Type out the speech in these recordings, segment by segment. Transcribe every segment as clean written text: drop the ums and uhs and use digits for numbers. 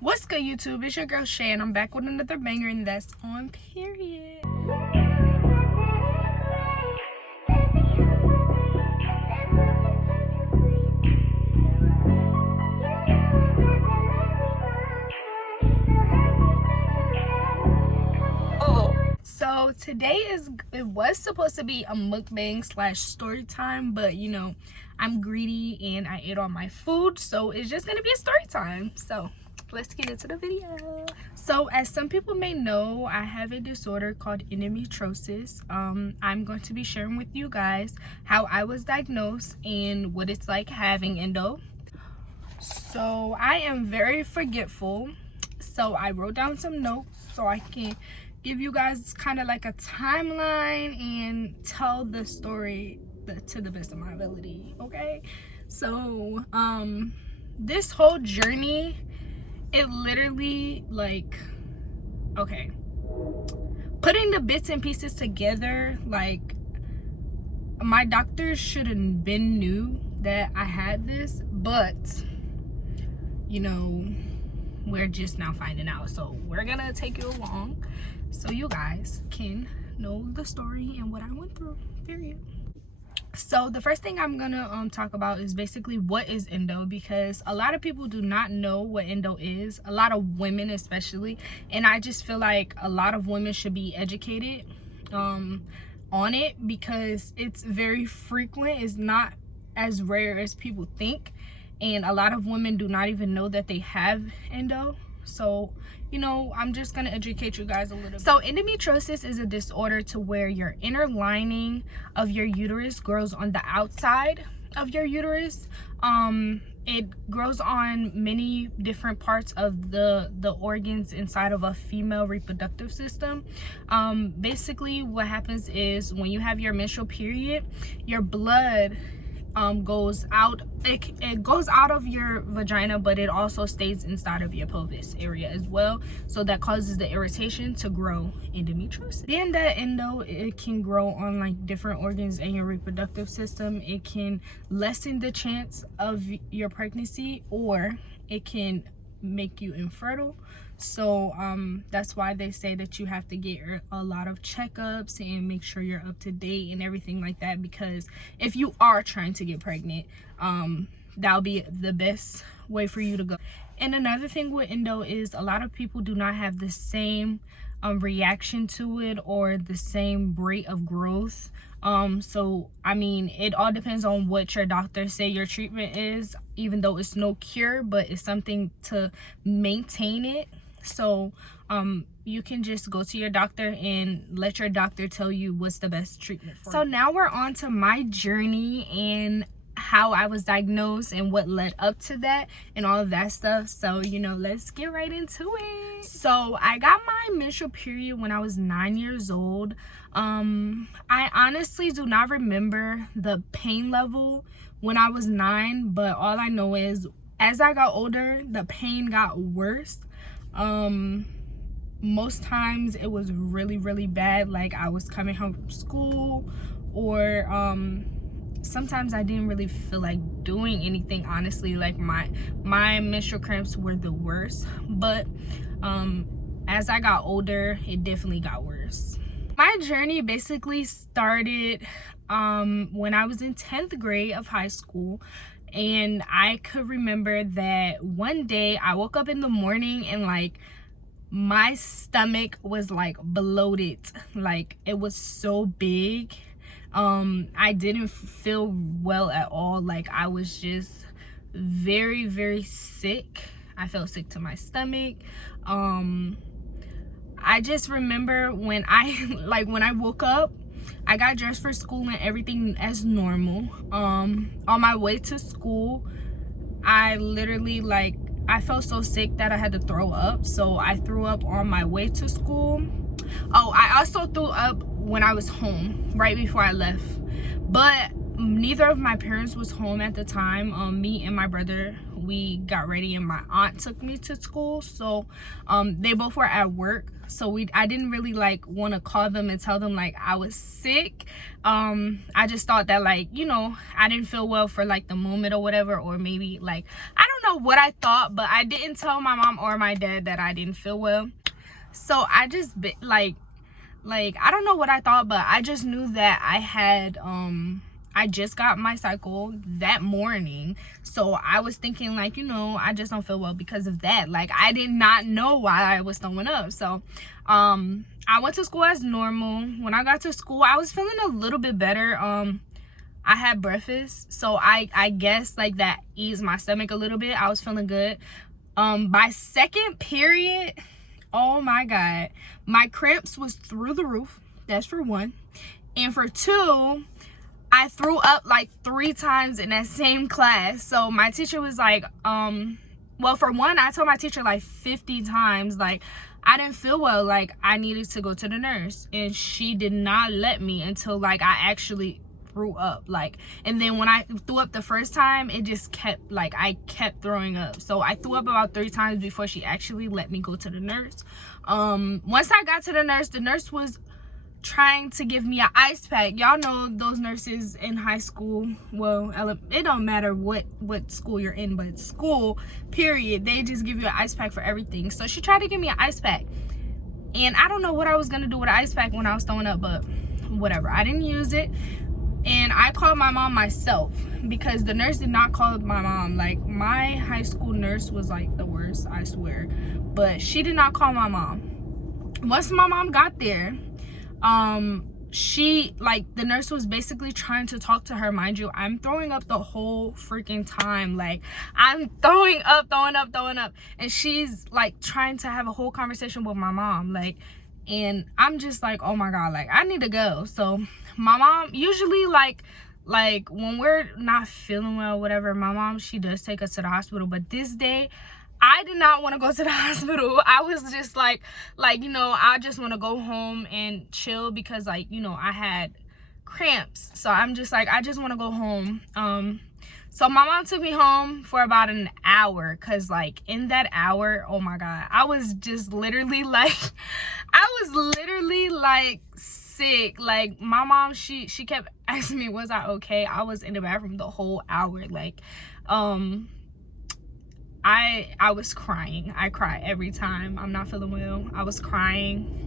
What's good, YouTube? It's your girl Shay, and I'm back with another banger, and that's on period. So today it was supposed to be a mukbang slash story time, but you know, I'm greedy and I ate all my food, so it's just gonna be a story time. So let's get into the video. So as some people may know, I have a disorder called endometriosis. I'm going to be sharing with you guys how I was diagnosed and what it's like having endo. So I am very forgetful, so I wrote down some notes so I can give you guys kind of like a timeline and tell the story to the best of my ability. Okay, so this whole journey, it literally, like, okay, putting the bits and pieces together, like, my doctor should have been knew that I had this, but you know, we're just now finding out. So we're gonna take you along so you guys can know the story and what I went through, period. So the first thing I'm gonna talk about is basically what is endo, because a lot of people do not know what endo is, a lot of women especially, and I just feel like a lot of women should be educated on it, because it's very frequent. It's not as rare as people think, and a lot of women do not even know that they have endo. So, you know, I'm just gonna educate you guys a little bit. So endometriosis is a disorder to where your inner lining of your uterus grows on the outside of your uterus. It grows on many different parts of the organs inside of a female reproductive system. Basically what happens is when you have your menstrual period, your blood goes out. It goes out of your vagina, but it also stays inside of your pelvis area as well, so that causes the irritation to grow endometriosis. Being that endo, it can grow on like different organs in your reproductive system. It can lessen the chance of your pregnancy, or it can make you infertile. So that's why they say that you have to get a lot of checkups and make sure you're up to date and everything like that, because if you are trying to get pregnant, that'll be the best way for you to go. And another thing with endo is a lot of people do not have the same reaction to it or the same rate of growth. So I mean, it all depends on what your doctor say your treatment is, even though it's no cure, but it's something to maintain it. So you can just go to your doctor and let your doctor tell you what's the best treatment for you. So now we're on to my journey and how I was diagnosed and what led up to that and all of that stuff. So, you know, let's get right into it. So I got my menstrual period when I was 9 years old. I honestly do not remember the pain level when I was 9, but all I know is as I got older, the pain got worse. Most times it was really bad, like I was coming home from school, or sometimes I didn't really feel like doing anything, honestly. Like my menstrual cramps were the worst, but as I got older, it definitely got worse. My journey basically started when I was in 10th grade of high school. And I could remember that one day I woke up in the morning and like my stomach was like bloated, like it was so big. I didn't feel well at all. Like I was just very sick. I felt sick to my stomach. I just remember when I woke up, I got dressed for school and everything as normal. On my way to school, I literally, like, I felt so sick that I had to throw up. So I threw up on my way to school. Oh, I also threw up when I was home, right before I left. But neither of my parents was home at the time. Me and my brother, we got ready and my aunt took me to school. So they both were at work. So I didn't really like want to call them and tell them like I was sick. I just thought that, like, you know, I didn't feel well for like the moment or whatever, or maybe like, I don't know what I thought, but I didn't tell my mom or my dad that I didn't feel well. So I just like I don't know what I thought, but I just knew that I had I just got my cycle that morning. So I was thinking, like, you know, I just don't feel well because of that. Like, I did not know why I was throwing up. So I went to school as normal. When I got to school, I was feeling a little bit better. I had breakfast, so I guess like that eased my stomach a little bit. I was feeling good. By second period, oh my god, my cramps was through the roof. That's for one. And for two, I threw up like 3 times in that same class. So my teacher was like, well, for one, I told my teacher like 50 times, like, I didn't feel well, like I needed to go to the nurse, and she did not let me until like I actually threw up. Like, and then when I threw up the first time, it just kept, like, I kept throwing up. So I threw up about 3 times before she actually let me go to the nurse. Once I got to the nurse was trying to give me an ice pack. Y'all know those nurses in high school, well, it don't matter what school you're in, but school period, they just give you an ice pack for everything. So she tried to give me an ice pack, and I don't know what I was gonna do with an ice pack when I was throwing up, but whatever, I didn't use it. And I called my mom myself, because the nurse did not call my mom. Like, my high school nurse was like the worst, I swear, but she did not call my mom. Once my mom got there, she, like, the nurse was basically trying to talk to her. Mind you, I'm throwing up the whole freaking time. Like, I'm throwing up, and she's like trying to have a whole conversation with my mom, like, and I'm just like, oh my god, like, I need to go. So my mom usually, like when we're not feeling well, whatever, my mom, she does take us to the hospital. But this day, I did not want to go to the hospital. I was just like, you know, I just want to go home and chill, because, like, you know, I had cramps. So I'm just like, I just want to go home. So my mom took me home for about an hour, because, like, in that hour, oh my god, I was just literally like, sick. Like, my mom, she kept asking me, was I okay? I was in the bathroom the whole hour. Like, I was crying. I cry every time I'm not feeling well. I was crying.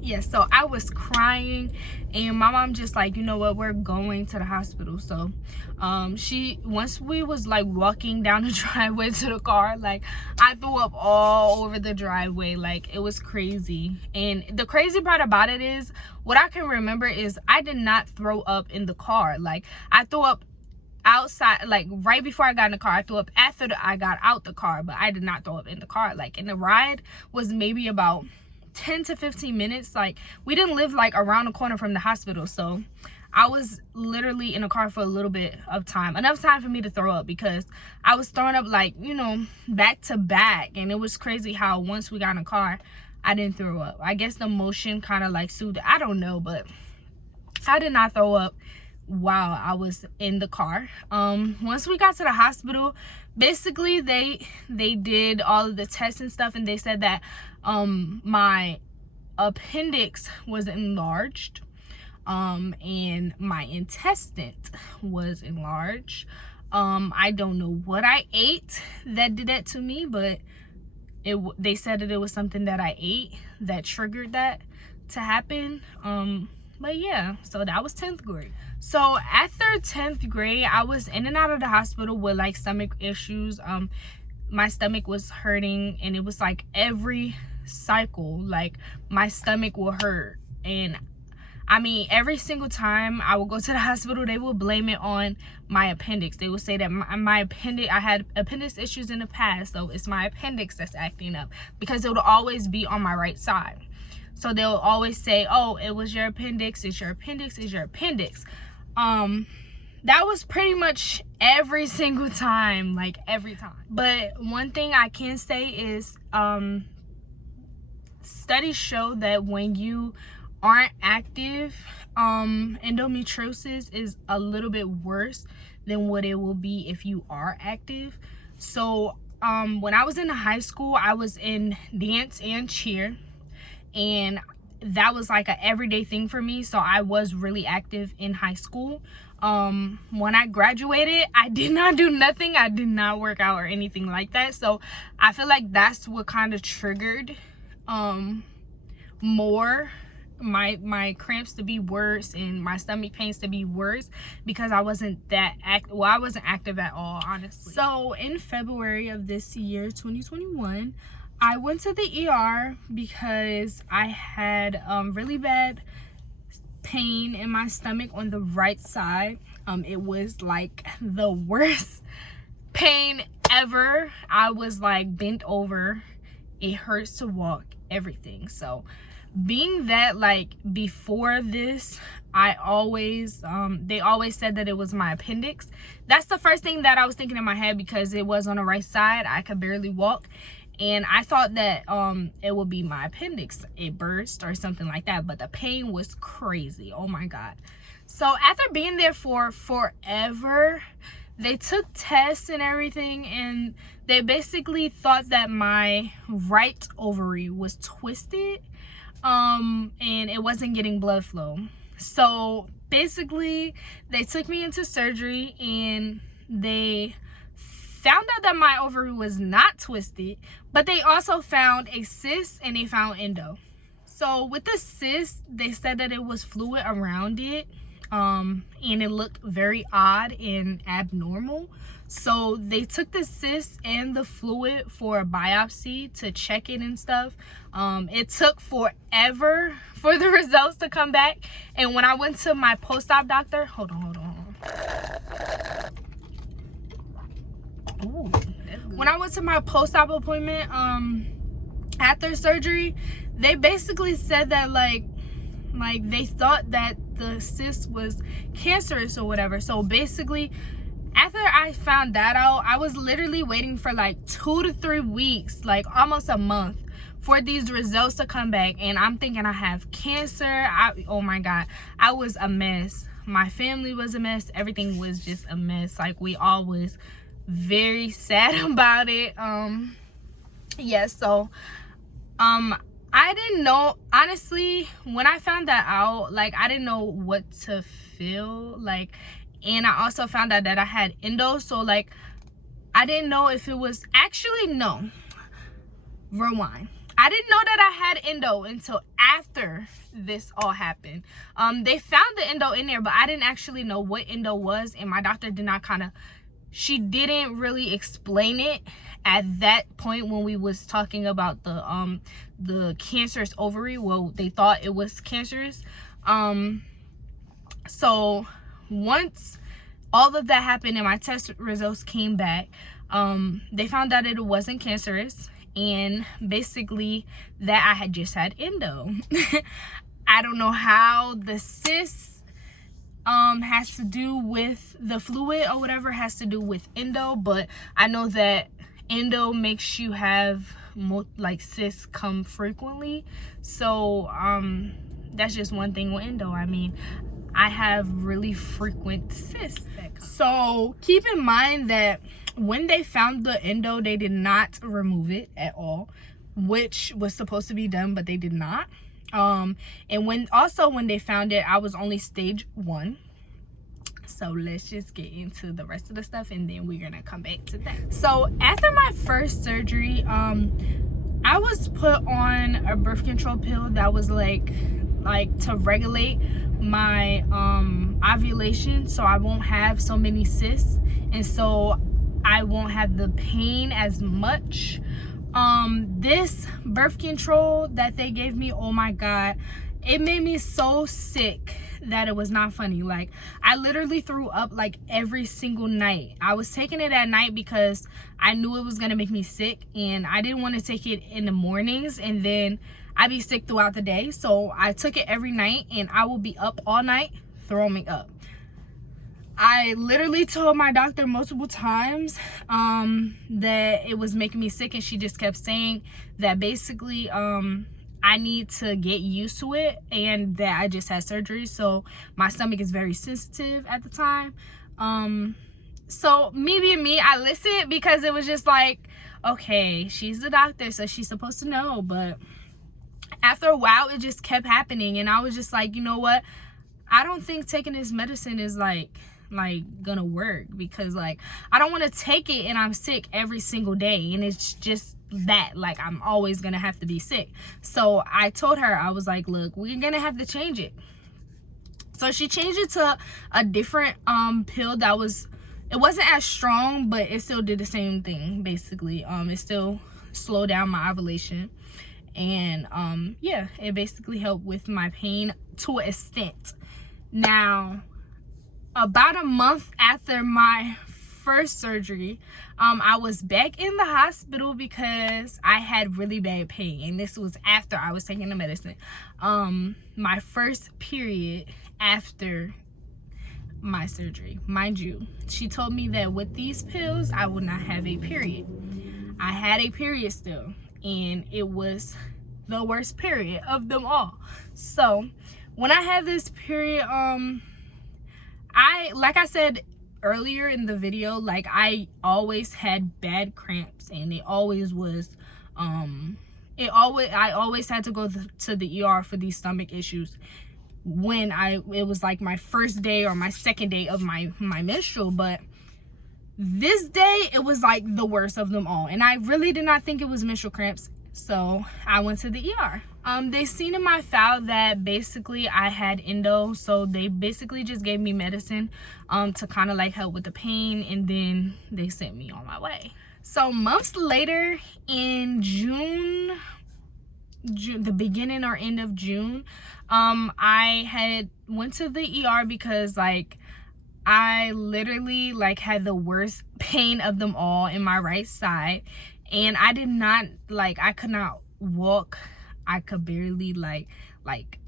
Yeah, so I was crying, and my mom just like, you know what, we're going to the hospital. So once we was like walking down the driveway to the car, like, I threw up all over the driveway. Like, it was crazy. And the crazy part about it is, what I can remember is I did not throw up in the car. Like, I threw up outside, like right before I got in the car. I threw up after I got out the car, but I did not throw up in the car. Like, and the ride was maybe about 10 to 15 minutes. Like, we didn't live like around the corner from the hospital, so I was literally in the car for a little bit of time, enough time for me to throw up, because I was throwing up, like, you know, back to back. And it was crazy how once we got in the car, I didn't throw up. I guess the motion kind of like soothed it. I don't know, but I did not throw up while I was in the car. Once we got to the hospital, basically they did all of the tests and stuff, and they said that my appendix was enlarged, and my intestine was enlarged. I don't know what I ate that did that to me, but they said that it was something that I ate that triggered that to happen. But yeah, so that was 10th grade. So after 10th grade, I was in and out of the hospital with like stomach issues. My stomach was hurting, and it was like every cycle, like, my stomach will hurt. And I mean, every single time I would go to the hospital, they would blame it on my appendix. They would say that my appendix, I had appendix issues in the past, so it's my appendix that's acting up, because it would always be on my right side. So they'll always say, oh, it was your appendix, it's your appendix, it's your appendix. That was pretty much every single time, like every time. But one thing I can say is, studies show that when you aren't active, endometriosis is a little bit worse than what it will be if you are active. So when I was in high school, I was in dance and cheer, and that was like an everyday thing for me. So I was really active in high school. When I graduated, I did not do nothing. I did not work out or anything like that. So I feel like that's what kind of triggered more my cramps to be worse and my stomach pains to be worse, because I wasn't I wasn't active at all, honestly. So in February of this year, 2021, I went to the ER because I had really bad pain in my stomach on the right side. It was like the worst pain ever. I was like bent over. It hurts to walk, everything. So being that, like, before this, I always they always said that it was my appendix. That's the first thing that I was thinking in my head, because it was on the right side. I could barely walk, and I thought that it would be my appendix, it burst or something like that. But the pain was crazy. Oh my god. So after being there for forever, they took tests and everything, and they basically thought that my right ovary was twisted, and it wasn't getting blood flow. So basically they took me into surgery, and they found out that my ovary was not twisted, but they also found a cyst and they found endo. So with the cyst, they said that it was fluid around it, and it looked very odd and abnormal. So they took the cyst and the fluid for a biopsy to check it and stuff. It took forever for the results to come back. And when I went to my post-op doctor, hold on. Ooh, when I went to my post-op appointment after surgery, they basically said that like they thought that the cyst was cancerous or whatever. So basically, after I found that out, I was literally waiting for like 2 to 3 weeks, like almost a month, for these results to come back. And I'm thinking I have cancer. Oh my god, I was a mess. My family was a mess. Everything was just a mess. Like, we all was very sad about it. So I didn't know, honestly, when I found that out, like, I didn't know what to feel like. And I also found out that I had endo. So like, I didn't know if it was actually, no, rewind. I didn't know that I had endo until after this all happened. They found the endo in there, but I didn't actually know what endo was, and my doctor did not she didn't really explain it at that point when we was talking about the cancerous ovary. Well, they thought it was cancerous. So once all of that happened and my test results came back, they found out it wasn't cancerous, and basically that I had just had endo. I don't know how the cyst has to do with the fluid or whatever has to do with endo, but I know that endo makes you have like cysts come frequently. So that's just one thing with endo. I mean, I have really frequent cysts that come. So keep in mind that when they found the endo, they did not remove it at all, which was supposed to be done, but they did not. And when they found it, I was only stage 1. So let's just get into the rest of the stuff, and then we're gonna come back to that. So after my first surgery, I was put on a birth control pill that was like to regulate my ovulation, so I won't have so many cysts, and so I won't have the pain as much. This birth control that they gave me, oh my god, it made me so sick that it was not funny. Like, I literally threw up like every single night. I was taking it at night because I knew it was gonna make me sick, and I didn't want to take it in the mornings and then I'd be sick throughout the day. So I took it every night, and I will be up all night throwing up. I literally told my doctor multiple times that it was making me sick, and she just kept saying that basically I need to get used to it, and that I just had surgery, so my stomach is very sensitive at the time. So me being me, I listened because it was just like, okay, she's the doctor, so she's supposed to know. But after a while, it just kept happening, and I was just like, you know what, I don't think taking this medicine is like gonna work, because like I don't want to take it and I'm sick every single day, and it's just that like I'm always gonna have to be sick. So I told her, I was like, look, we're gonna have to change it. So she changed it to a different pill that it wasn't as strong, but it still did the same thing basically. It still slowed down my ovulation, and yeah, it basically helped with my pain to an extent. Now, about a month after my first surgery, I was back in the hospital because I had really bad pain, and this was after I was taking the medicine. My first period after my surgery, mind you, she told me that with these pills I would not have a period. I had a period still, and it was the worst period of them all. So when I had this period, like I said earlier in the video, like I always had bad cramps, and it always was I always had to go to the ER for these stomach issues when it was like my first day or my second day of my menstrual. But this day it was like the worst of them all, and I really did not think it was menstrual cramps, so I went to the ER. They seen in my file that basically I had endo, so they basically just gave me medicine to kind of like help with the pain, and then they sent me on my way. So months later, in June, the beginning or end of June, I had went to the ER because like I literally like had the worst pain of them all in my right side, and I did not like, I could not walk. I could barely like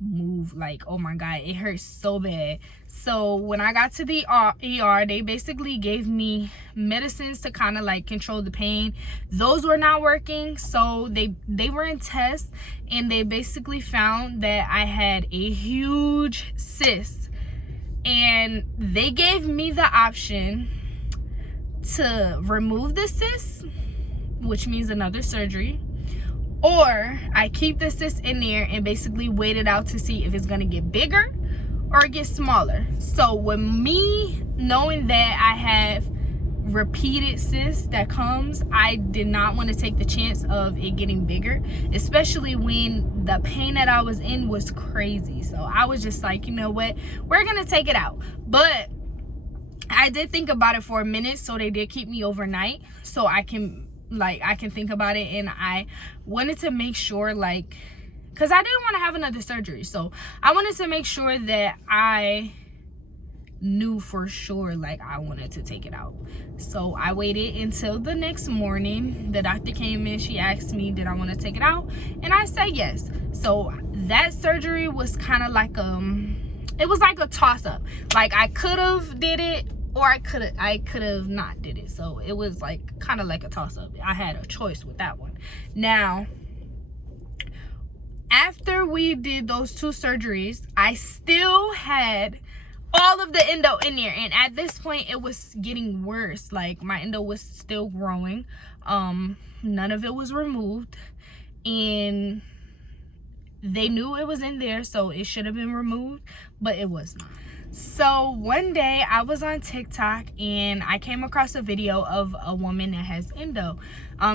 move. Like, oh my god, it hurt so bad. So when I got to the ER, they basically gave me medicines to kind of like control the pain. Those were not working, so they were in tests, and they basically found that I had a huge cyst, and they gave me the option to remove the cyst, which means another surgery, or I keep the cyst in there and basically wait it out to see if it's gonna get bigger or get smaller. So with me knowing that I have repeated cysts that comes, I did not want to take the chance of it getting bigger, especially when the pain that I was in was crazy. So I was just like, you know what, we're gonna take it out. But I did think about it for a minute, so they did keep me overnight so I can think about it. And I wanted to make sure, like, because I didn't want to have another surgery, so I wanted to make sure that I knew for sure like I wanted to take it out. So I waited until the next morning. The doctor came in, she asked me did I want to take it out, and I said yes. So that surgery was kind of like it was like a toss-up. Like I could have did it, or I could have not did it. So it was like kind of like a toss-up. I had a choice with that one. Now, after we did those two surgeries, I still had all of the endo in there, and at this point it was getting worse. Like my endo was still growing. None of it was removed, and they knew it was in there, so it should have been removed, but it was not. So one day I was on TikTok and I came across a video of a woman that has endo.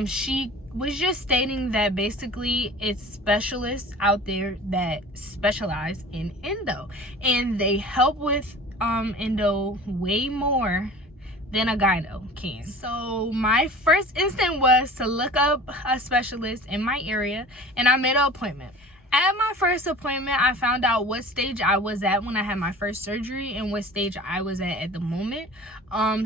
She was just stating that basically it's specialists out there that specialize in endo, and they help with endo way more than a gyno can. So my first instinct was to look up a specialist in my area, and I made an appointment. At my first appointment, I found out what stage I was at when I had my first surgery and what stage I was at the moment.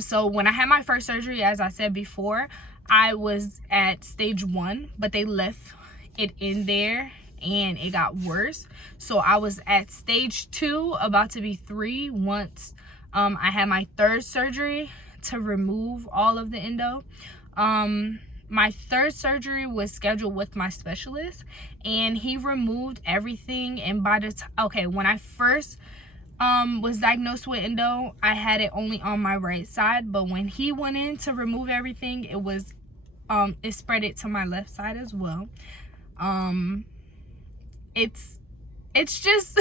So when I had my first surgery, as I said before, I was at stage 1, but they left it in there and it got worse. So I was at stage 2, about to be 3, once I had my third surgery to remove all of the endo. My third surgery was scheduled with my specialist, and he removed everything. And by the time, when I first was diagnosed with endo, I had it only on my right side, but when he went in to remove everything, it spread it to my left side as well. It's it's just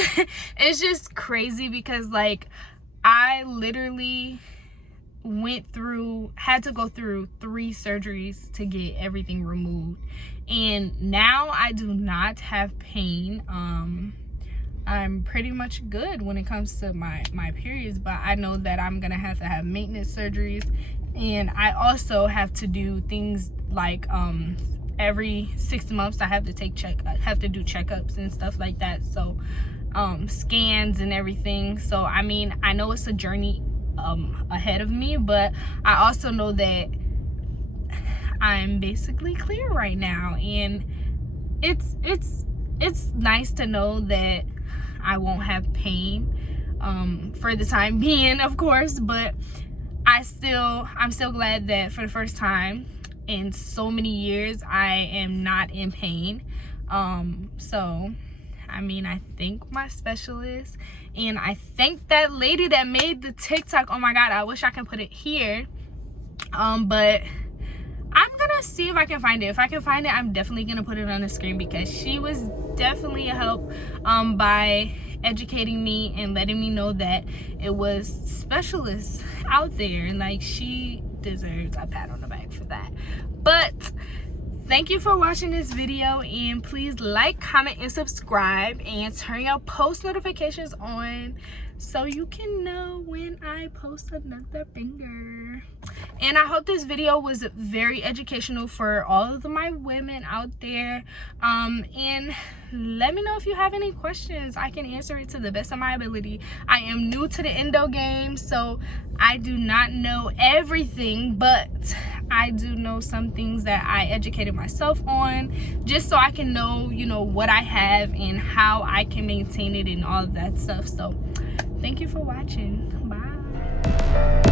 it's just crazy because like I literally had to go through 3 surgeries to get everything removed, and now I do not have pain. I'm pretty much good when it comes to my periods, but I know that I'm gonna have to have maintenance surgeries, and I also have to do things like every 6 months I have to do checkups and stuff like that, so scans and everything. So I mean, I know it's a journey ahead of me, but I also know that I'm basically clear right now, and it's nice to know that I won't have pain for the time being, of course, but I'm still glad that for the first time in so many years I am not in pain. So I mean, I thank my specialist, and I thank that lady that made the TikTok. Oh my god, I wish I can put it here, but I'm gonna see if I can find it. If I can find it, I'm definitely gonna put it on the screen, because she was definitely a help by educating me and letting me know that it was specialists out there, and like, she deserves a pat on the back for that. But thank you for watching this video, and please like, comment, and subscribe, and turn your post notifications on so you can know when I post another banger. And I hope this video was very educational for all of my women out there. And let me know if you have any questions. I can answer it to the best of my ability. I am new to the endo game, so I do not know everything, but I do know some things that I educated myself on, just so I can know, you know, what I have and how I can maintain it and all of that stuff. So thank you for watching. Bye.